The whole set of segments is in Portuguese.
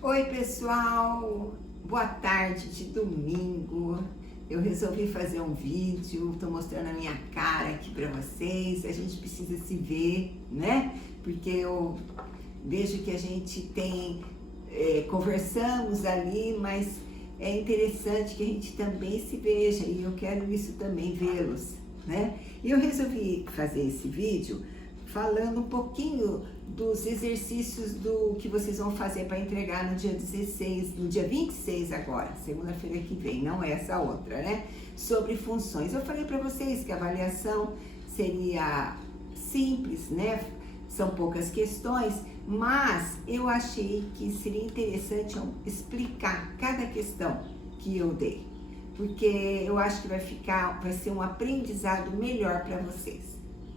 Oi, pessoal! Boa tarde de domingo. Eu resolvi fazer um vídeo, tô mostrando a minha cara aqui pra vocês. A gente precisa se ver, né? Porque eu vejo que a gente tem, conversamos ali, mas é interessante que a gente também se veja e eu quero isso também, vê-los, né? E eu resolvi fazer esse vídeo falando um pouquinho dos exercícios do que vocês vão fazer para entregar no dia 16, no dia 26 agora, segunda-feira que vem, não é essa outra, né? Sobre funções. Eu falei para vocês que a avaliação seria simples, né? São poucas questões, mas eu achei que seria interessante eu explicar cada questão que eu dei, porque eu acho que vai ser um aprendizado melhor para vocês,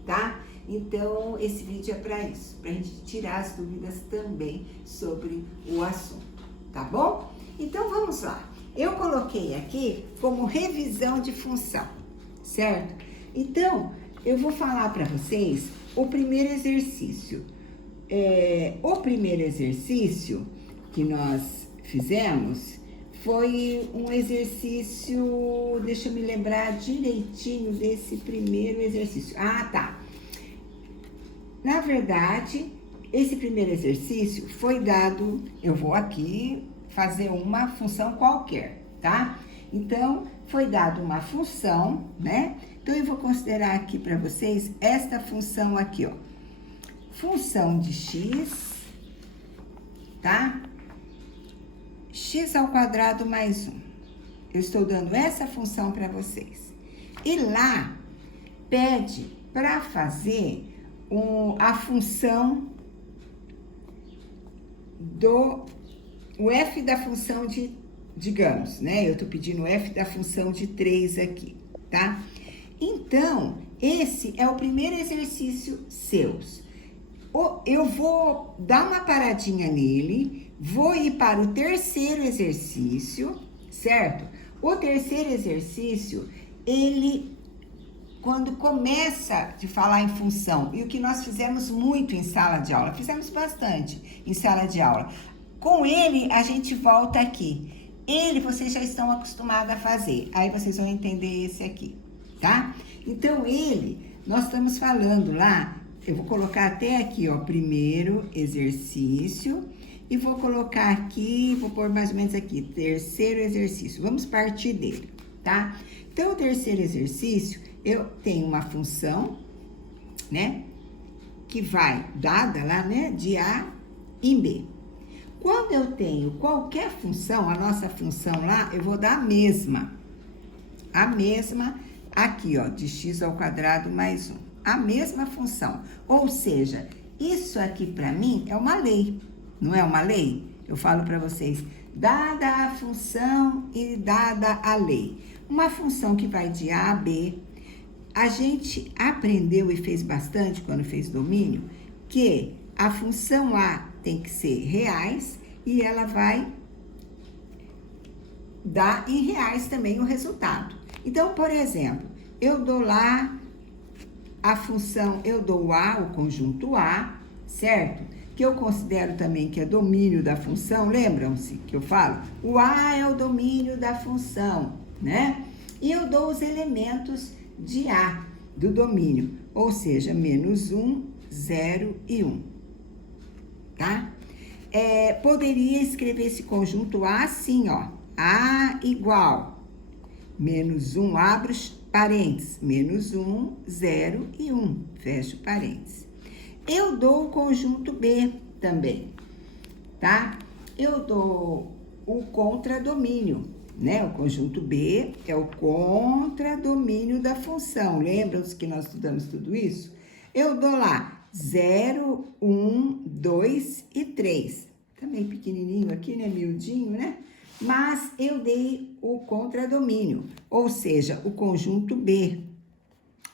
tá? Então, esse vídeo é para isso, para a gente tirar as dúvidas também sobre o assunto, tá bom? Então, vamos lá. Eu coloquei aqui como revisão de função, certo? Então, eu vou falar para vocês o primeiro exercício. O primeiro exercício que nós fizemos foi um exercício, deixa eu me lembrar direitinho desse primeiro exercício. Ah, tá. Na verdade, esse primeiro exercício foi dado, eu vou aqui fazer uma função qualquer, tá? Então, foi dado uma função, né? Então, eu vou considerar aqui para vocês esta função aqui, ó. Função de x, tá? X ao quadrado mais 1. Eu estou dando essa função para vocês. E lá, pede para fazer a função o f da função de, digamos, né? Eu tô pedindo o f da função de 3 aqui, tá? Então, esse é o primeiro exercício seus. Eu vou dar uma paradinha nele, vou ir para o terceiro exercício, certo? O terceiro exercício, quando começa de falar em função, e o que nós fizemos muito em sala de aula, fizemos bastante em sala de aula, com ele a gente volta aqui. Ele vocês já estão acostumados a fazer, aí vocês vão entender esse aqui, tá? Então nós estamos falando lá, eu vou colocar até aqui, ó, primeiro exercício, e vou colocar aqui, vou pôr mais ou menos aqui, terceiro exercício, vamos partir dele, tá? Então, o terceiro exercício, eu tenho uma função, né, que vai dada lá, né, de A em B. Quando eu tenho qualquer função, a nossa função lá, eu vou dar a mesma aqui, ó, de x ao quadrado mais 1. A mesma função. Ou seja, isso aqui para mim é uma lei, não é uma lei? Eu falo para vocês, dada a função e dada a lei. Uma função que vai de A a B. A gente aprendeu e fez bastante quando fez domínio, que a função A tem que ser reais e ela vai dar em reais também o resultado. Então, por exemplo, eu dou lá a função, eu dou A, o conjunto A, certo? Que eu considero também que é domínio da função, lembram-se que eu falo? O A é o domínio da função, né? E eu dou os elementos de A, do domínio, ou seja, menos 1, 0 e 1, tá? Poderia escrever esse conjunto A assim, ó, A igual, menos 1, abro parênteses, menos 1, 0 e 1, fecho parênteses. Eu dou o conjunto B também, tá? Eu dou o contradomínio, né? O conjunto B é o contradomínio da função. Lembram-se que nós estudamos tudo isso? Eu dou lá 0, 1, 2 e 3. Também pequenininho aqui, né? Miudinho, né? Mas eu dei o contradomínio, ou seja, o conjunto B.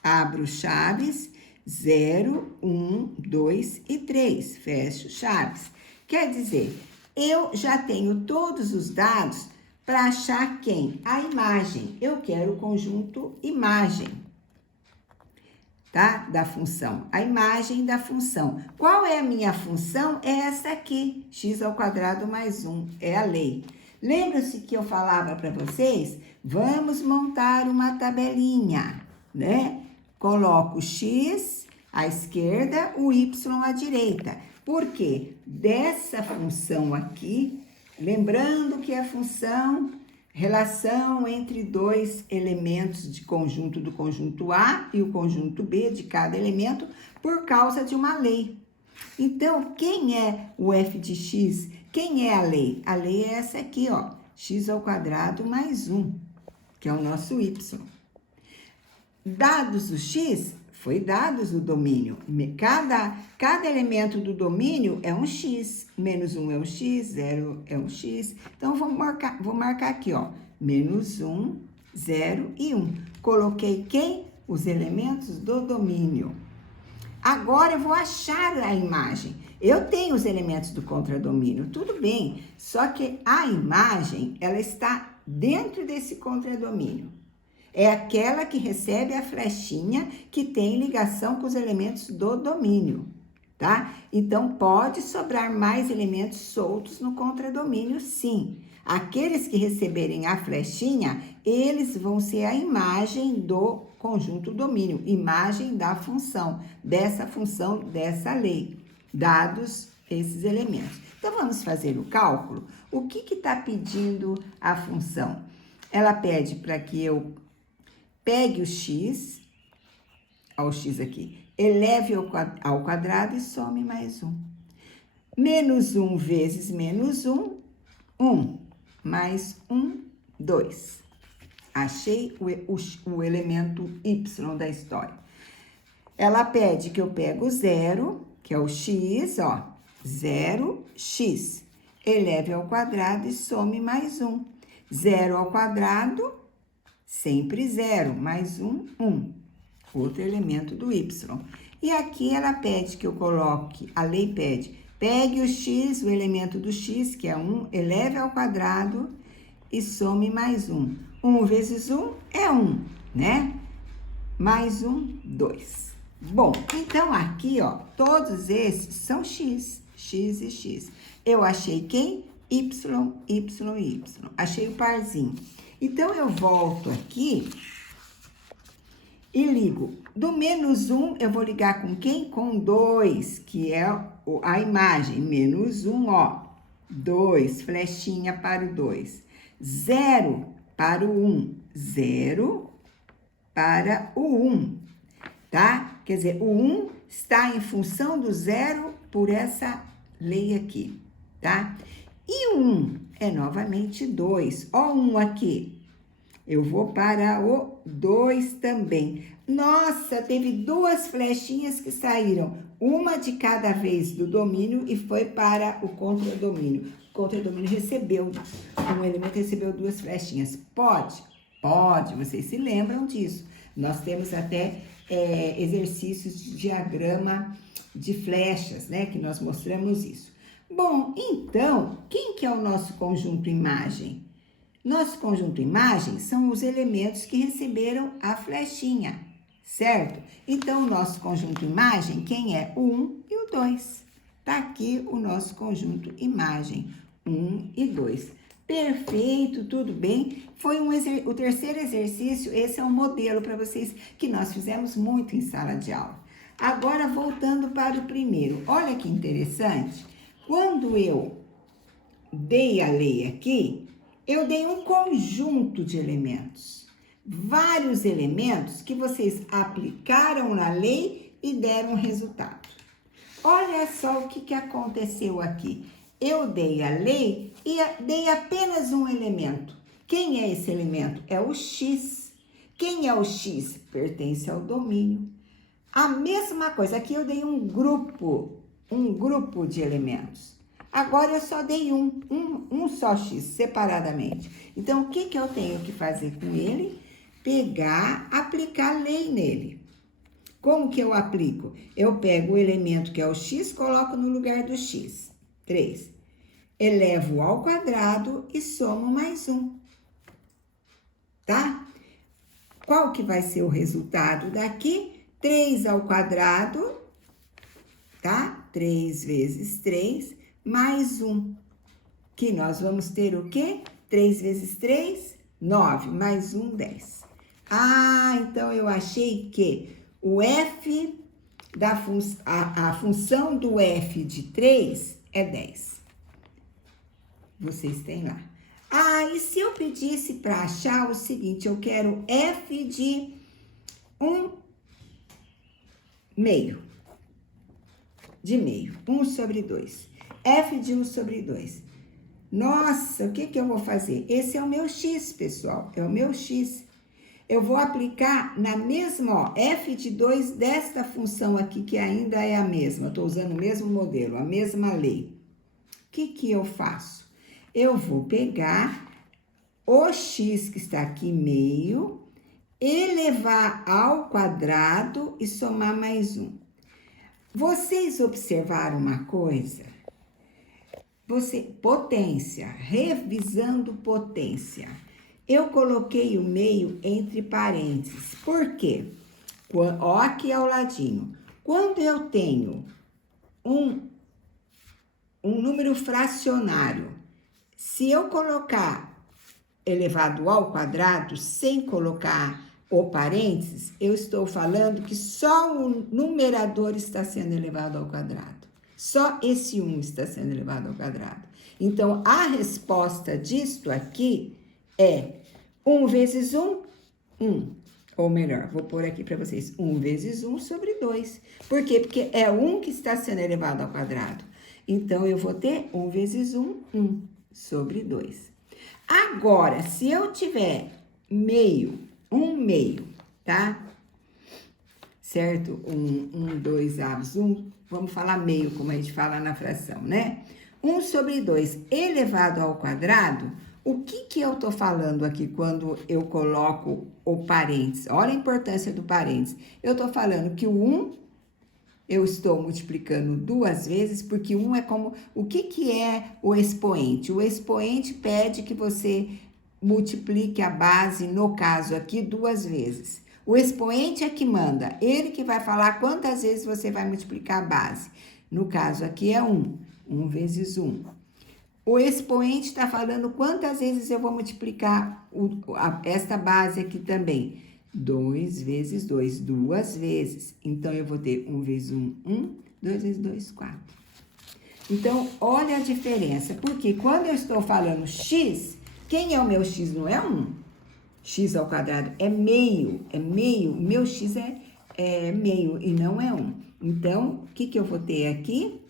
Abro chaves, 0, 1, 2 e 3. Fecho chaves. Quer dizer, eu já tenho todos os dados para achar quem? A imagem. Eu quero o conjunto imagem, tá? Da função, a imagem da função. Qual é a minha função? É essa aqui, x² mais 1, é a lei. Lembra-se que eu falava para vocês? Vamos montar uma tabelinha, né? Coloco o x à esquerda, o y à direita. Por quê? Dessa função aqui, lembrando que a função, relação entre dois elementos de conjunto do conjunto A e o conjunto B de cada elemento por causa de uma lei. Então, quem é o f de x? Quem é a lei? A lei é essa aqui, ó, x² mais 1, que é o nosso y. Dados o x, foi dados o domínio. Cada elemento do domínio é um x. Menos 1 é um x, 0 é um x. Então, vou marcar aqui, ó, menos 1, 0 e 1. Coloquei quem? Os elementos do domínio. Agora, eu vou achar a imagem. Eu tenho os elementos do contradomínio, tudo bem. Só que a imagem, ela está dentro desse contradomínio. É aquela que recebe a flechinha que tem ligação com os elementos do domínio, tá? Então, pode sobrar mais elementos soltos no contradomínio, sim. Aqueles que receberem a flechinha, eles vão ser a imagem do conjunto domínio, imagem da função, dessa lei, dados esses elementos. Então, vamos fazer o cálculo. O que está pedindo a função? Ela pede para que eu pegue o x, ó, o x aqui, eleve ao quadrado e some mais 1. Menos 1 vezes menos 1, 1. Mais 1, 2. Achei o elemento y da história. Ela pede que eu pego o 0, que é o x, ó, 0x. Eleve ao quadrado e some mais 1. 0 ao quadrado, sempre 0, mais 1, 1. Outro elemento do y. E aqui ela pede que eu coloque, a lei pede, pegue o x, o elemento do x, que é 1, eleve ao quadrado e some mais 1. 1 vezes 1 é 1, né? Mais 1, 2. Bom, então aqui, ó, todos esses são x, x e x. Eu achei quem? Y, y e y. Achei o parzinho. Então, eu volto aqui e ligo. Do menos 1, eu vou ligar com quem? Com 2, que é a imagem. Menos 1, ó. 2, flechinha para o 2. 0 para o 1. 0 para o 1, tá? Quer dizer, o 1 está em função do 0 por essa lei aqui, tá? E o 1 é novamente 2. Ó, 1 aqui. Eu vou para o 2 também. Nossa, teve duas flechinhas que saíram. Uma de cada vez do domínio e foi para o contradomínio. O contradomínio recebeu, um elemento recebeu duas flechinhas. Pode? Pode, vocês se lembram disso. Nós temos até exercícios de diagrama de flechas, né? Que nós mostramos isso. Bom, então, quem que é o nosso conjunto imagem? Nosso conjunto imagem são os elementos que receberam a flechinha, certo? Então, o nosso conjunto imagem, quem é? O 1 e o 2. Tá aqui o nosso conjunto imagem, 1 e 2. Perfeito, tudo bem? Foi o terceiro exercício, esse é um modelo para vocês que nós fizemos muito em sala de aula. Agora, voltando para o primeiro, olha que interessante. Quando eu dei a lei aqui, eu dei um conjunto de elementos. Vários elementos que vocês aplicaram na lei e deram resultado. Olha só o que aconteceu aqui. Eu dei a lei e dei apenas um elemento. Quem é esse elemento? É o x. Quem é o x? Pertence ao domínio. A mesma coisa, aqui eu dei um grupo de elementos. Agora eu só dei um só x, separadamente. Então, o que eu tenho que fazer com ele? Pegar, aplicar lei nele. Como que eu aplico? Eu pego o elemento que é o x, coloco no lugar do x. 3. Elevo ao quadrado e somo mais 1. Tá? Qual que vai ser o resultado daqui? 3 ao quadrado, tá? 3 vezes 3, mais 1. Que nós vamos ter o quê? 3 vezes 3, 9, mais 1, 10. Ah, então eu achei que o f a função do f de 3 é 10. Vocês têm lá. Ah, e se eu pedisse para achar o seguinte, eu quero f de 1 meio. De meio, 1 sobre 2. F de 1 sobre 2. Nossa, o que eu vou fazer? Esse é o meu x, pessoal, é o meu x. Eu vou aplicar na mesma, ó, f de 2 desta função aqui, que ainda é a mesma. Eu estou usando o mesmo modelo, a mesma lei. O que eu faço? Eu vou pegar o x que está aqui, meio, elevar ao quadrado e somar mais 1. Vocês observaram uma coisa? Potência, revisando potência. Eu coloquei o meio entre parênteses. Por quê? Ó, aqui ao ladinho. Quando eu tenho um número fracionário, se eu colocar elevado ao quadrado, sem colocar o parênteses, eu estou falando que só o numerador está sendo elevado ao quadrado. Só esse 1 está sendo elevado ao quadrado. Então, a resposta disto aqui é 1 vezes 1, 1. Ou melhor, vou pôr aqui para vocês, 1 vezes 1 sobre 2. Por quê? Porque é 1 que está sendo elevado ao quadrado. Então, eu vou ter 1 vezes 1, 1 sobre 2. Agora, se eu tiver meio, 1 meio, tá? Certo? 2 avos, 1, vamos falar meio, como a gente fala na fração, né? 1 sobre 2 elevado ao quadrado, o que eu tô falando aqui quando eu coloco o parênteses? Olha a importância do parênteses. Eu tô falando que o 1 eu estou multiplicando 2 vezes, porque 1 é como... O que é o expoente? O expoente pede que você multiplique a base, no caso aqui, 2 vezes. O expoente é que manda, ele que vai falar quantas vezes você vai multiplicar a base. No caso aqui é 1, 1 vezes 1. O expoente está falando quantas vezes eu vou multiplicar esta base aqui também. 2 vezes 2, 2 vezes. Então, eu vou ter 1 vezes 1, 1, 2 vezes 2, 4. Então, olha a diferença, porque quando eu estou falando x, quem é o meu x? Não é 1. X ao quadrado é meio, o meu x é meio e não é 1. Então, o que eu vou ter aqui?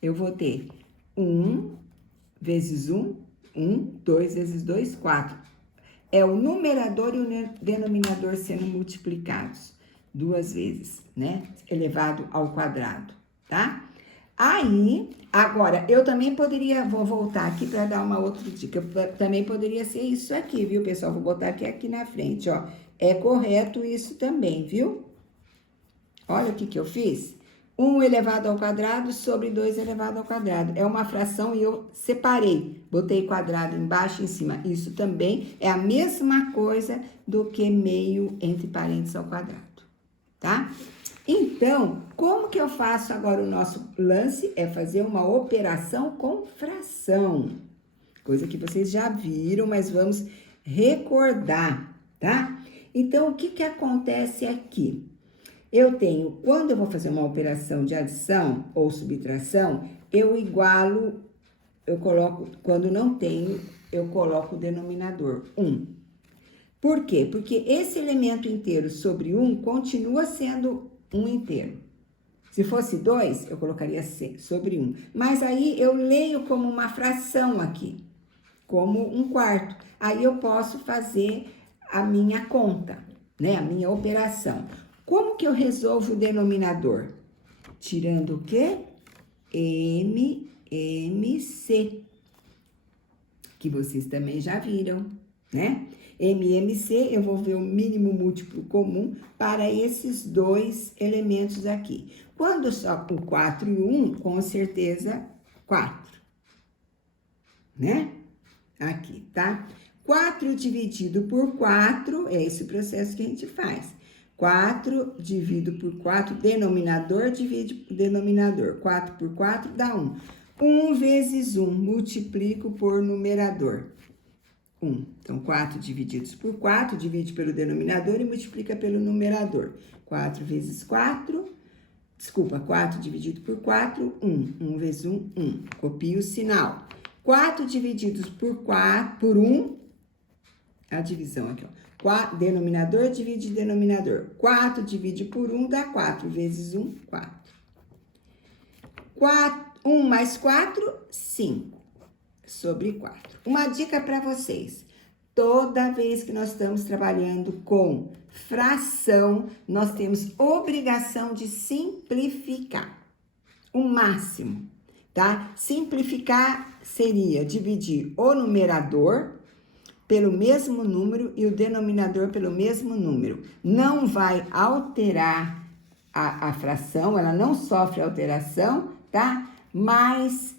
Eu vou ter 1 vezes 1, 1, 2 vezes 2, 4. É o numerador e o denominador sendo multiplicados 2 vezes, né? Elevado ao quadrado, tá? Aí, agora, eu também poderia, vou voltar aqui para dar uma outra dica, também poderia ser isso aqui, viu, pessoal? Vou botar aqui na frente, ó. É correto isso também, viu? Olha o que eu fiz. 1 elevado ao quadrado sobre 2 elevado ao quadrado. É uma fração e eu separei. Botei quadrado embaixo e em cima. Isso também é a mesma coisa do que meio entre parênteses ao quadrado, tá? Então, como que eu faço agora? O nosso lance é fazer uma operação com fração. Coisa que vocês já viram, mas vamos recordar, tá? Então, o que acontece aqui? Eu tenho, quando eu vou fazer uma operação de adição ou subtração, eu igualo, eu coloco, quando não tenho, eu coloco o denominador 1. Por quê? Porque esse elemento inteiro sobre 1 continua sendo 1 inteiro. Se fosse 2, eu colocaria sobre 1. Mas aí eu leio como uma fração aqui, como 1/4. Aí eu posso fazer a minha conta, né? A minha operação. Como que eu resolvo o denominador? Tirando o quê? MMC, que vocês também já viram, né? MMC, eu vou ver o mínimo múltiplo comum para esses dois elementos aqui. Quando só com 4 e 1, com certeza 4, né? Aqui, tá? 4 dividido por 4, é esse o processo que a gente faz. 4 divido por 4, denominador divide por denominador. 4 por 4 dá 1. 1 vezes 1, multiplico por numerador. 1. Então, 4 divididos por 4, divide pelo denominador e multiplica pelo numerador. 4 vezes 4, 4 dividido por 4, 1. 1 vezes 1, 1. Copio o sinal. 4 divididos por 1, a divisão aqui, ó. Denominador divide denominador. 4 divide por 1 dá 4 vezes 1, 4. 1 mais 4, 5 sobre 4. Uma dica para vocês. Toda vez que nós estamos trabalhando com fração, nós temos obrigação de simplificar o máximo, tá? Simplificar seria dividir o numerador pelo mesmo número e o denominador pelo mesmo número. Não vai alterar a fração, ela não sofre alteração, tá? Mas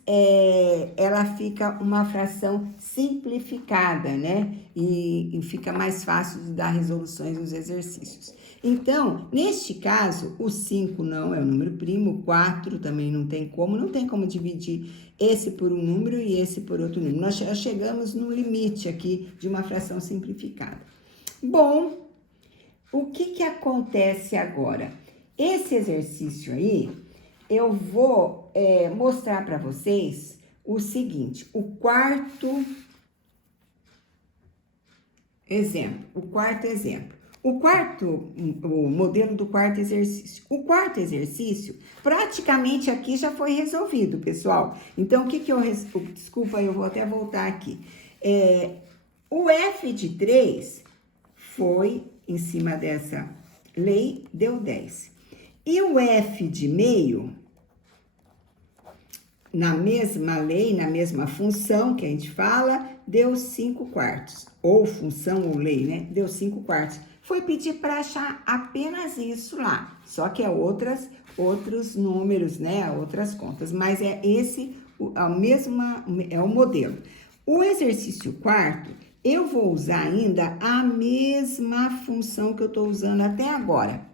ela fica uma fração simplificada, né? E fica mais fácil de dar resoluções nos exercícios. Então, neste caso, o 5 não é um número primo, o 4 também não tem como dividir esse por um número e esse por outro número. Nós já chegamos no limite aqui de uma fração simplificada. Bom, o que acontece agora? Esse exercício aí, eu vou mostrar para vocês o seguinte, o quarto exemplo. O modelo do quarto exercício. O quarto exercício, praticamente aqui já foi resolvido, pessoal. Então, o que eu... Desculpa, eu vou até voltar aqui. O f de 3 foi em cima dessa lei, deu 10. E o f de meio, na mesma lei, na mesma função que a gente fala, deu 5 quartos. Ou função ou lei, né? Deu 5 quartos. Foi pedir para achar apenas isso lá. Só que é outros números, né? Outras contas. Mas é o modelo. O exercício quarto, eu vou usar ainda a mesma função que eu estou usando até agora.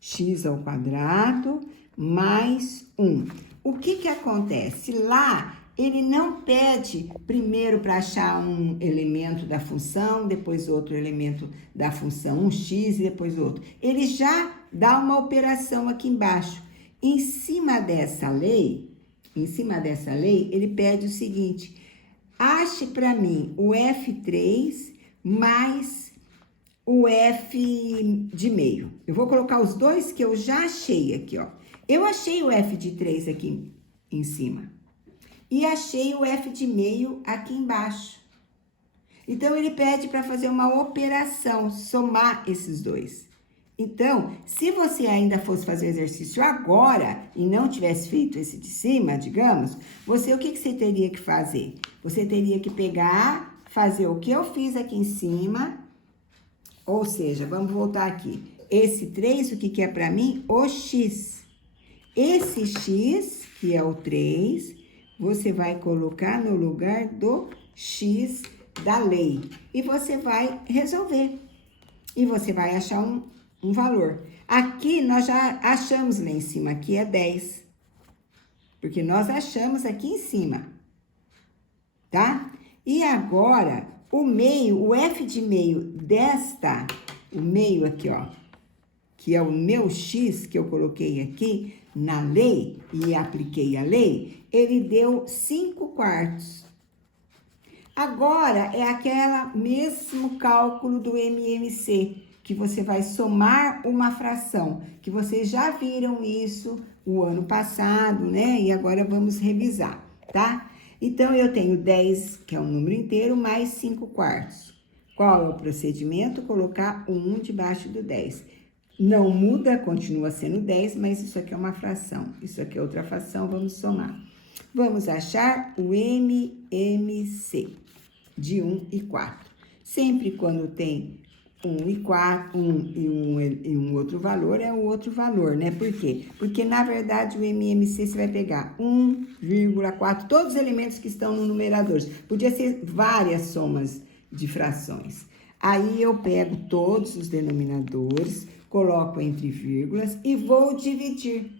X ao quadrado mais 1. O que acontece? Lá, ele não pede primeiro para achar um elemento da função, depois outro elemento da função, um x e depois outro. Ele já dá uma operação aqui embaixo. Em cima dessa lei, ele pede o seguinte: ache para mim o f3 mais o f de meio. Eu vou colocar os dois que eu já achei aqui, ó. Eu achei o f de 3 aqui em cima. E achei o f de meio aqui embaixo. Então, ele pede para fazer uma operação, somar esses dois. Então, se você ainda fosse fazer o exercício agora e não tivesse feito esse de cima, digamos, o que você teria que fazer? Você teria que pegar, fazer o que eu fiz aqui em cima, ou seja, vamos voltar aqui. Esse 3, o que é para mim? O x. Esse x, que é o 3... você vai colocar no lugar do x da lei. E você vai resolver. E você vai achar um valor. Aqui, nós já achamos lá em cima. Aqui é 10. Porque nós achamos aqui em cima. Tá? E agora, o meio, o f de meio o meio aqui, ó, que é o meu x que eu coloquei aqui na lei e apliquei a lei, ele deu 5 quartos. Agora, é aquele mesmo cálculo do MMC, que você vai somar uma fração, que vocês já viram isso o ano passado, né? E agora vamos revisar, tá? Então, eu tenho 10, que é um número inteiro, mais 5 quartos. Qual é o procedimento? Colocar 1 debaixo do 10. Não muda, continua sendo 10, mas isso aqui é uma fração. Isso aqui é outra fração, vamos somar. Vamos achar o MMC de 1 e 4. Sempre quando tem 1 e 4, 1 e um outro valor, é o outro valor, né? Por quê? Porque, na verdade, o MMC você vai pegar 1,4, todos os elementos que estão no numerador. Podia ser várias somas de frações. Aí, eu pego todos os denominadores, coloco entre vírgulas e vou dividir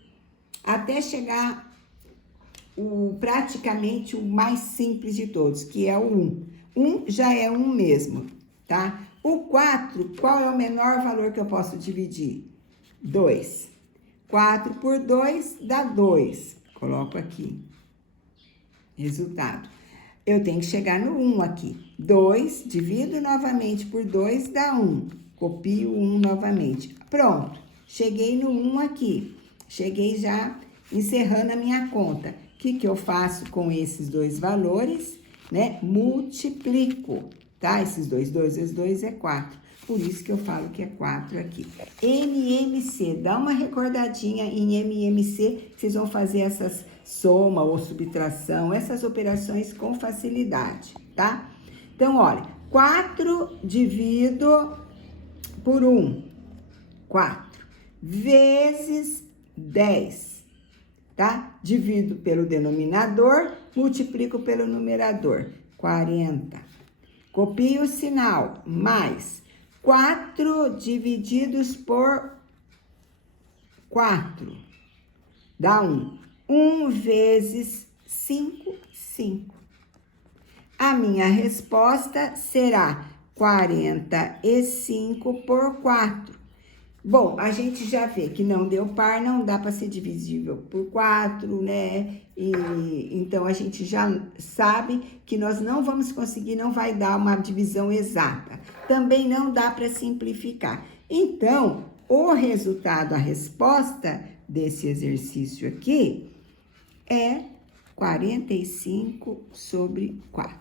até chegar praticamente o mais simples de todos, que é o 1. 1 já é 1 mesmo, tá? O 4, qual é o menor valor que eu posso dividir? 2. 4 por 2 dá 2. Coloco aqui. Resultado. Eu tenho que chegar no 1 aqui. 2, divido novamente por 2, dá 1. Copio 1 novamente. Pronto. Cheguei no 1 aqui. Cheguei já encerrando a minha conta. O que eu faço com esses dois valores? Né? Multiplico, tá? Esses 2 vezes 2 é 4. Por isso que eu falo que é 4 aqui. MMC, dá uma recordadinha em MMC, vocês vão fazer essas soma ou subtração, essas operações com facilidade, tá? Então, olha, 4 divido por 1, 4, vezes 10, tá? Divido pelo denominador, multiplico pelo numerador, 40. Copio o sinal, mais 4 divididos por 4, dá 1. 1 vezes 5, 5. A minha resposta será 45 por 4. Bom, a gente já vê que não deu par, não dá para ser divisível por 4, né? Então, a gente já sabe que nós não vamos conseguir, não vai dar uma divisão exata. Também não dá para simplificar. Então, o resultado, a resposta desse exercício aqui é 45 sobre 4,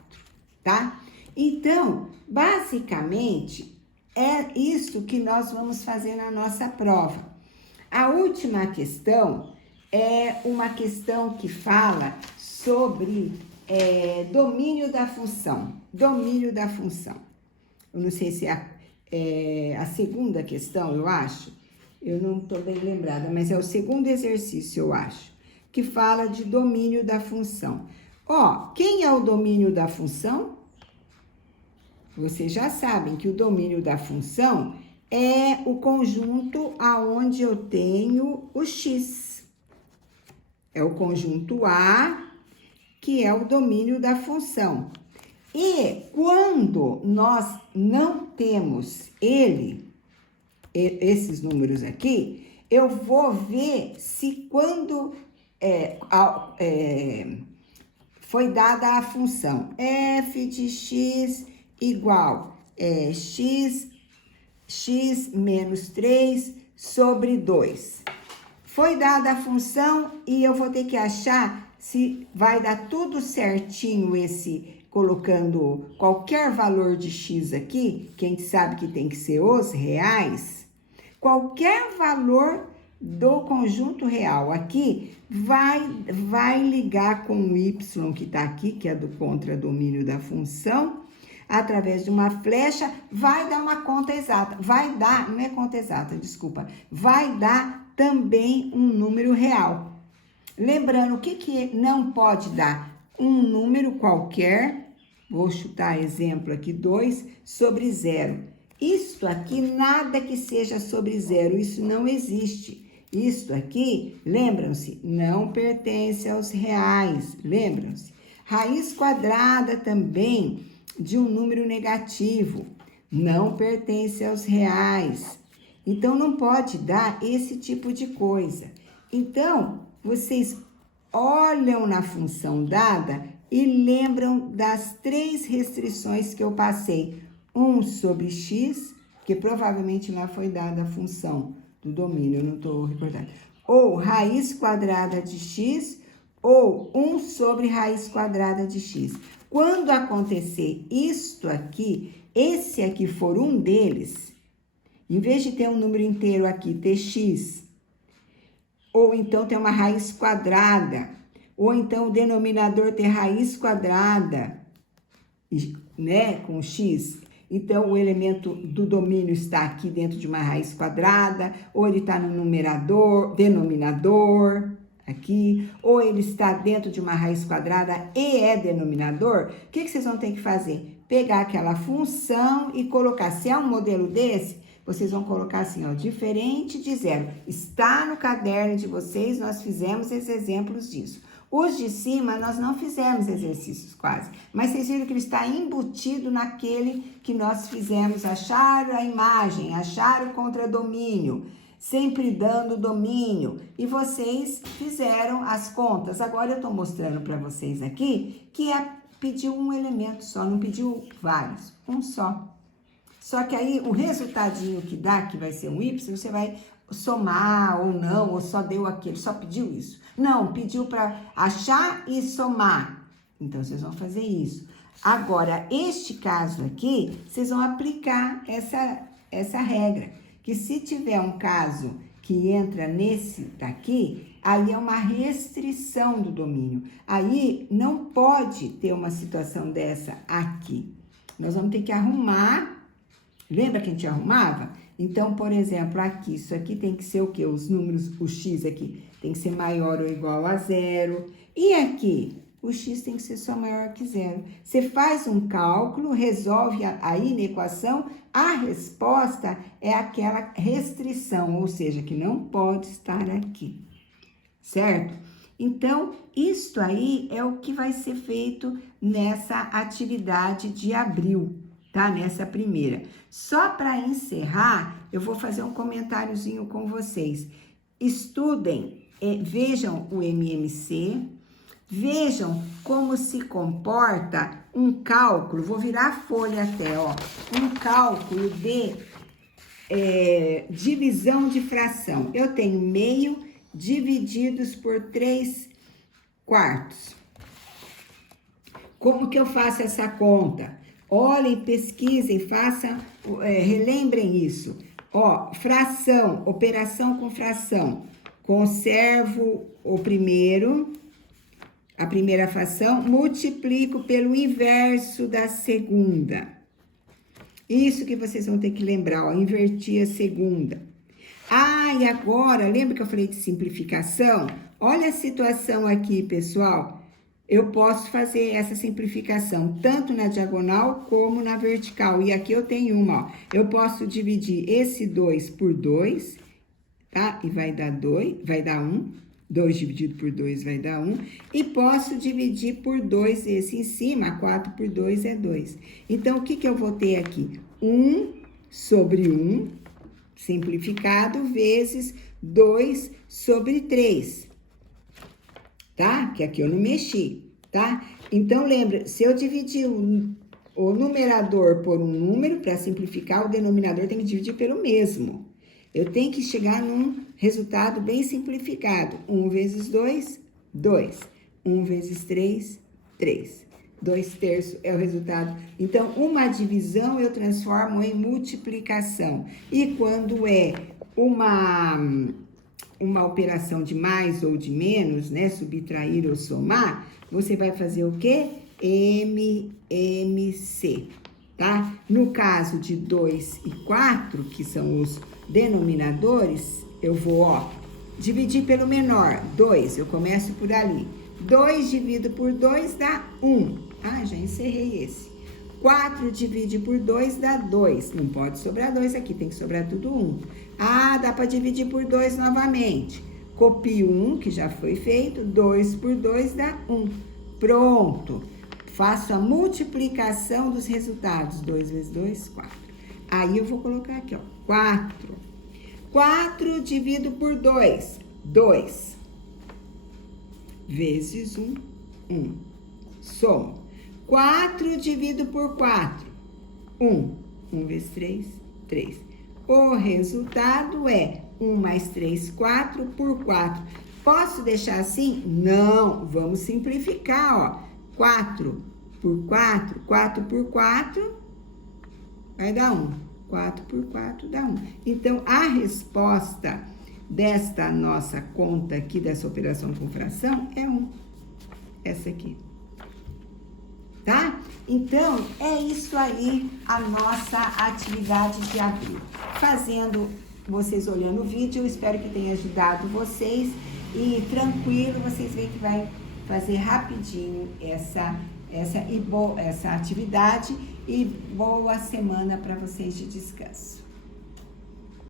tá? Então, basicamente, é isso que nós vamos fazer na nossa prova. A última questão é uma questão que fala sobre domínio da função. Domínio da função. Eu não sei se é a segunda questão, eu acho. Eu não estou bem lembrada, mas é o segundo exercício, eu acho, que fala de domínio da função. Ó, quem é o domínio da função? Vocês já sabem que o domínio da função é o conjunto aonde eu tenho o x. É o conjunto A, que é o domínio da função. E quando nós não temos esses números aqui, eu vou ver se quando foi dada a função f de x igual x menos 3 sobre 2. Foi dada a função e eu vou ter que achar se vai dar tudo certinho colocando qualquer valor de x aqui, que a gente sabe que tem que ser os reais, qualquer valor do conjunto real aqui vai ligar com o y que está aqui, que é do contradomínio da função, através de uma flecha, vai dar uma conta exata. Vai dar, não é conta exata, desculpa, vai dar também um número real. Lembrando, o que não pode dar? Um número qualquer, vou chutar exemplo aqui, 2 sobre 0. Isto aqui, nada que seja sobre 0, isso não existe. Isto aqui, lembram-se, não pertence aos reais, lembram-se. Raiz quadrada também de um número negativo, não pertence aos reais. Então, não pode dar esse tipo de coisa. Então, vocês olham na função dada e lembram das 3 restrições que eu passei. 1 sobre x, que provavelmente lá foi dada a função do domínio, eu não estou recordando. Ou raiz quadrada de x, ou 1 sobre raiz quadrada de x. Quando acontecer isto aqui, esse aqui for um deles, em vez de ter um número inteiro aqui, tx, ou então ter uma raiz quadrada, ou então o denominador ter raiz quadrada, né, com x. Então, o elemento do domínio está aqui dentro de uma raiz quadrada, ou ele está no denominador, aqui, ou ele está dentro de uma raiz quadrada e é denominador. O que vocês vão ter que fazer? Pegar aquela função e colocar. Se é um modelo desse, vocês vão colocar assim, ó, diferente de zero. Está no caderno de vocês, nós fizemos esses exemplos disso. Os de cima, nós não fizemos exercícios quase, mas vocês viram que ele está embutido naquele que nós fizemos, achar a imagem, achar o contradomínio, sempre dando domínio, e vocês fizeram as contas. Agora eu estou mostrando para vocês aqui que pediu um elemento só, não pediu vários, um só. Só que aí o resultadinho que dá, que vai ser um Y, você vai somar ou não, ou só deu aquele, só pediu isso. Não, pediu para achar e somar. Então, vocês vão fazer isso. Agora, este caso aqui, vocês vão aplicar essa regra. Que se tiver um caso que entra nesse daqui, aí é uma restrição do domínio. Aí não pode ter uma situação dessa aqui. Nós vamos ter que arrumar. Lembra que a gente arrumava? Então, por exemplo, aqui, isso aqui tem que ser o quê? Os números, o x aqui tem que ser maior ou igual a zero. E aqui, o x tem que ser só maior que zero. Você faz um cálculo, resolve aí na equação, a resposta é aquela restrição, ou seja, que não pode estar aqui, certo? Então, isto aí é o que vai ser feito nessa atividade de abril, tá? Nessa primeira. Só para encerrar, eu vou fazer um comentáriozinho com vocês. Estudem, vejam o MMC, vejam como se comporta um cálculo, vou virar a folha até, ó, um cálculo de divisão de fração. Eu tenho meio divididos por 3/4. Como que eu faço essa conta? Olhem, pesquisem, façam, relembrem isso. Ó, fração, operação com fração. Conservo a primeira fração, multiplico pelo inverso da segunda. Isso que vocês vão ter que lembrar, ó, invertir a segunda. Ah, e agora, lembra que eu falei de simplificação? Olha a situação aqui, pessoal. Eu posso fazer essa simplificação tanto na diagonal como na vertical. E aqui eu tenho uma, ó. Eu posso dividir esse 2 por 2, tá? E vai dar 2, vai dar 1. 2 dividido por 2 vai dar 1. E posso dividir por 2 esse em cima. 4 por 2 é 2. Então, o que que eu vou ter aqui? 1 sobre 1, simplificado, vezes 2 sobre 3. Tá? Que aqui eu não mexi, tá? Então, lembra, se eu dividir o numerador por um número, para simplificar, o denominador tem que dividir pelo mesmo. Eu tenho que chegar num resultado bem simplificado. 1 vezes 2, 2. 1 vezes 3, 3. 2/3 é o resultado. Então, uma divisão eu transformo em multiplicação. E quando é uma operação de mais ou de menos, né? Subtrair ou somar, você vai fazer o quê? MMC, tá? No caso de 2 e 4, que são os denominadores, eu vou, ó, dividir pelo menor, 2, eu começo por ali. 2 dividido por 2 dá 1. Ah, já encerrei esse. 4 divide por 2 dá 2. Não pode sobrar 2 aqui, tem que sobrar tudo 1. Ah, dá para dividir por 2 novamente. Copio 1, que já foi feito. 2 por 2 dá 1. Pronto. Faço a multiplicação dos resultados. 2 vezes 2, 4. Aí eu vou colocar aqui, ó. 4. 4 divido por 2. 2. Vezes 1, 1. Somo. 4 divido por 4. 1. 1 vezes 3, 3. O resultado é 1 mais 3, 4 por 4. Posso deixar assim? Não. Vamos simplificar, ó. 4 por 4, 4 por 4 vai dar 1. 4 por 4 dá 1. Então, a resposta desta nossa conta aqui, dessa operação com fração, é 1. Essa aqui. Tá? Então, é isso aí a nossa atividade de abril. Fazendo, vocês olhando o vídeo, eu espero que tenha ajudado vocês. E tranquilo, vocês veem que vai fazer rapidinho essa atividade. E boa semana para vocês de descanso.